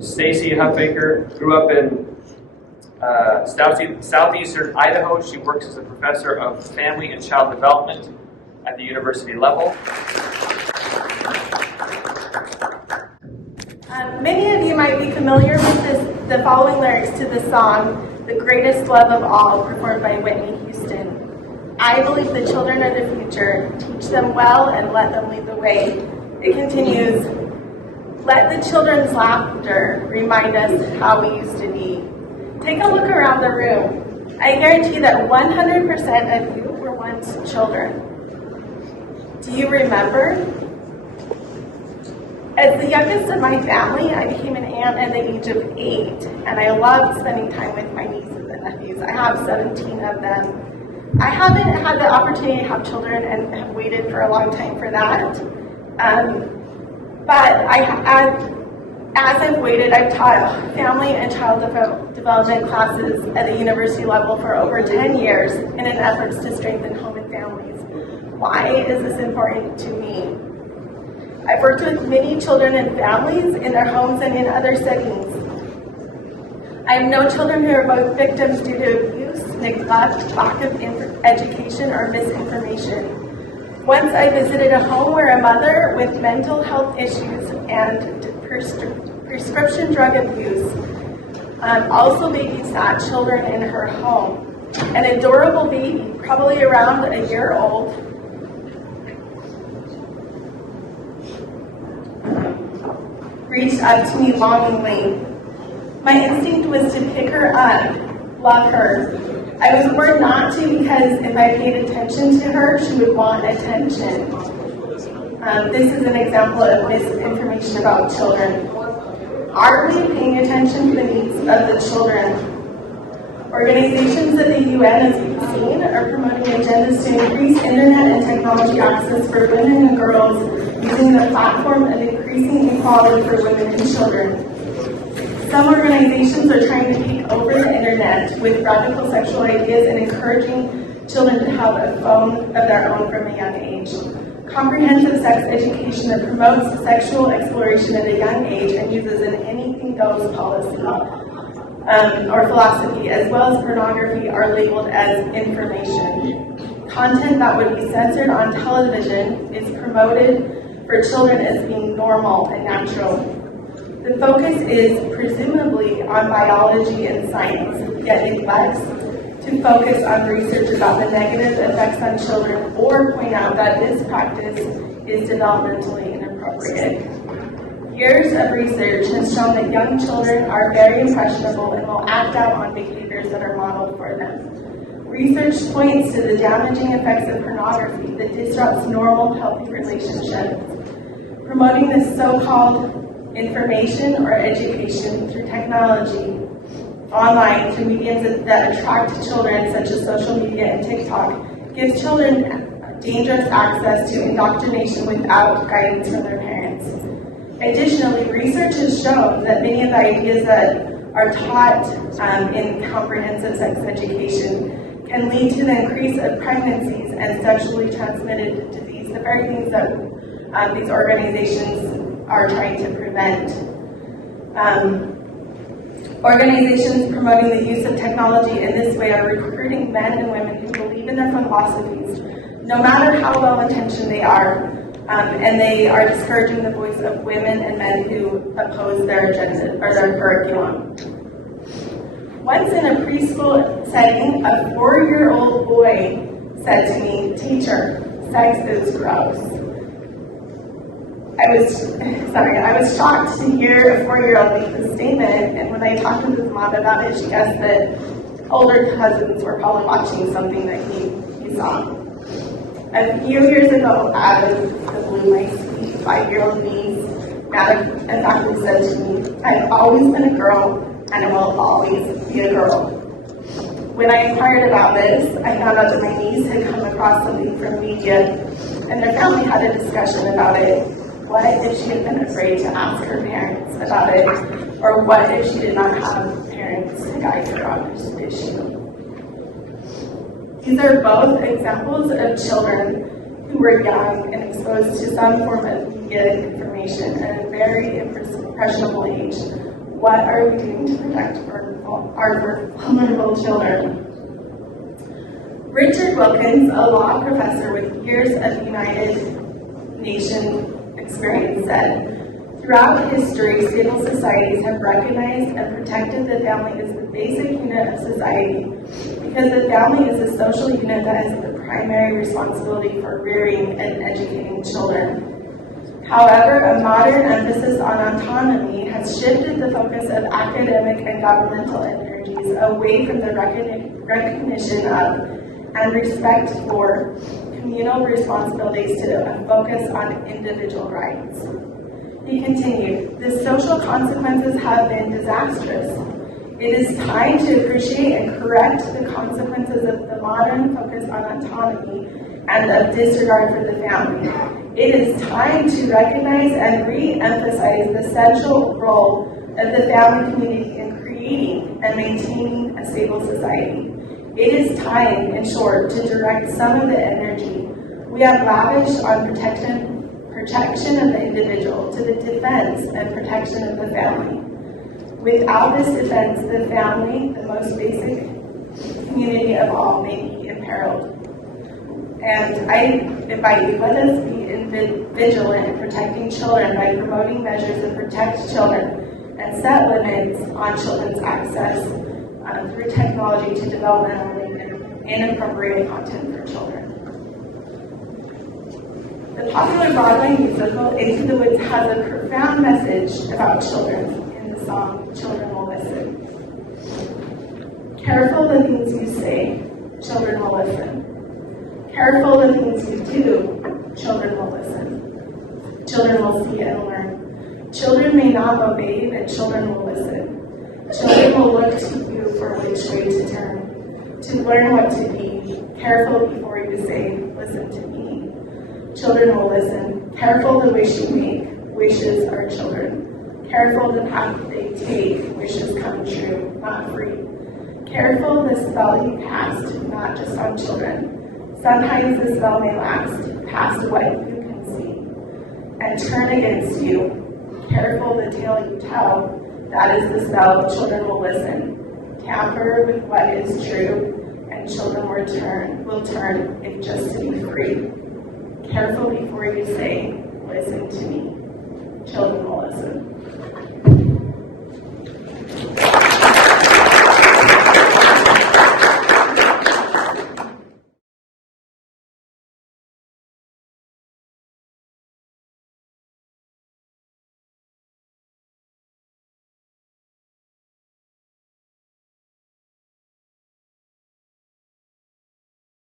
Stacey Huffaker grew up in southeastern Idaho. She works as a professor of family and child development at the university level. Many of you might be familiar with the following lyrics to the song, "The Greatest Love of All," performed by Whitney Houston. "I believe the children are the future. Teach them well and let them lead the way." It continues, "Let the children's laughter remind us how we used to be." Take a look around the room. I guarantee that 100% of you were once children. Do you remember? As the youngest of my family, I became an aunt at the age of 8, and I loved spending time with my nieces and nephews. I have 17 of them. I haven't had the opportunity to have children and have waited for a long time for that. But as I've waited, I've taught family and child development classes at the university level for over 10 years in an effort to strengthen home and families. Why is this important to me? I've worked with many children and families in their homes and in other settings. I have known children who are both victims due to abuse, neglect, lack of education, or misinformation. Once I visited a home where a mother with mental health issues and prescription drug abuse also babysat children in her home. An adorable baby, probably around a year old, reached up to me longingly. My instinct was to pick her up, love her. I was warned not to because if I paid attention to her, she would want attention. This is an example of misinformation about children. Are we paying attention to the needs of the children? Organizations at the UN, as we've seen, are promoting agendas to increase internet and technology access for women and girls using the platform of increasing equality for women and children. Some organizations are trying to take over the internet with radical sexual ideas and encouraging children to have a phone of their own from a young age. Comprehensive sex education that promotes sexual exploration at a young age and uses an anything goes policy or philosophy, as well as pornography, are labeled as information. Content that would be censored on television is promoted for children as being normal and natural. The focus is presumably on biology and science, yet neglects to focus on research about the negative effects on children or point out that this practice is developmentally inappropriate. Years of research has shown that young children are very impressionable and will act out on behaviors that are modeled for them. Research points to the damaging effects of pornography that disrupts normal, healthy relationships. Promoting this so-called information or education through technology, online, through mediums that attract children, such as social media and TikTok, gives children dangerous access to indoctrination without guidance from their parents. Additionally, research has shown that many of the ideas that are taught in comprehensive sex education can lead to the increase of pregnancies and sexually transmitted disease, the very things that these organizations are trying to prevent. Organizations promoting the use of technology in this way are recruiting men and women who believe in their philosophies, no matter how well-intentioned they are, and they are discouraging the voice of women and men who oppose their agenda or their curriculum. Once in a preschool setting, a 4-year-old boy said to me, "Teacher, sex is gross." I was shocked to hear a 4-year-old make this statement, and when I talked with his mom about it, she guessed that older cousins were probably watching something that he saw. A few years ago, out of the blue, my sweet 5-year-old niece emphatically said to me, "I've always been a girl, and I will always be a girl." When I inquired about this, I found out that my niece had come across something from media, and their family had a discussion about it. What if she had been afraid to ask her parents about it? Or what if she did not have parents to guide her on this issue? These are both examples of children who were young and exposed to some form of media information at a very impressionable age. what are we doing to protect our vulnerable children? Richard Wilkins, a law professor with years of United Nations experience, said, throughout history, stable societies have recognized and protected the family as the basic unit of society because the family is a social unit that has the primary responsibility for rearing and educating children. However, a modern emphasis on autonomy has shifted the focus of academic and governmental energies away from the recognition of and respect for communal responsibilities to a focus on individual rights. He continued, the social consequences have been disastrous. It is time to appreciate and correct the consequences of the modern focus on autonomy and of disregard for the family. It is time to recognize and re-emphasize the central role of the family community in creating and maintaining a stable society. It is time, in short, to direct some of the energy we have lavished on protection of the individual to the defense and protection of the family. Without this defense, the family, the most basic community of all, may be imperiled. And I invite you, let us be vigilant in protecting children by promoting measures that protect children and set limits on children's access through technology to developmental and inappropriate content for children. The popular Broadway musical Into the Woods has a profound message about children in the song Children Will Listen. Careful the things you say, children will listen. Careful the things you do, children will listen. Children will see and learn. Children may not obey, but children will listen. Children will look to you for which way to turn, to learn what to be. Careful before you say, listen to me. Children will listen. Careful the wish you make. Wishes are children. Careful the path they take. Wishes come true, not free. Careful the spell you cast, not just on children. Sometimes the spell may last past what you can see and turn against you. Careful the tale you tell. That is the spell. Children will listen. Tamper with what is true, and children will turn if just to be free. Careful before you say, listen to me. Children will listen.